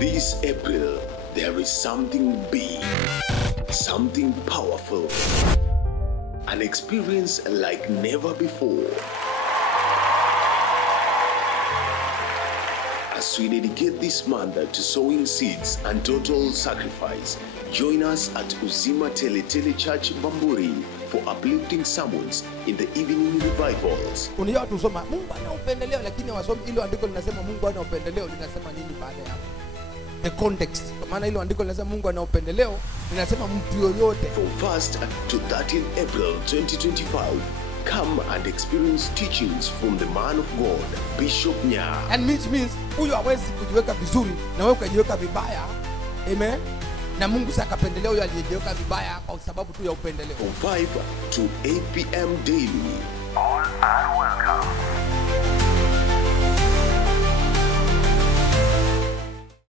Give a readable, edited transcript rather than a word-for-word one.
This April, there is something big, something powerful, an experience like never before. As we dedicate this month to sowing seeds and total sacrifice, join us at Uzima Teletele Church Bamburi for uplifting sermons in the evening revivals. Unajua tusoma Mungu ana upendeleo, lakini wasomi hilo andiko linasema Mungu ana upendeleo linasema nini baada ya the context. Kwa maana hilo andiko linasema Mungu ana upendeleo linasema mtu yoyote. From 1st to 13th April 2025, come and experience teachings from the man of God, Bishop Nya. And means huyo hawezi kujiweka vizuri na wewe ukajiweka vibaya. Amen. Na Mungu sasa akapendelea huyo aliyejiweka vibaya kwa sababu tu ya upendeleo. From 5 to 8 p.m. daily. All are welcome.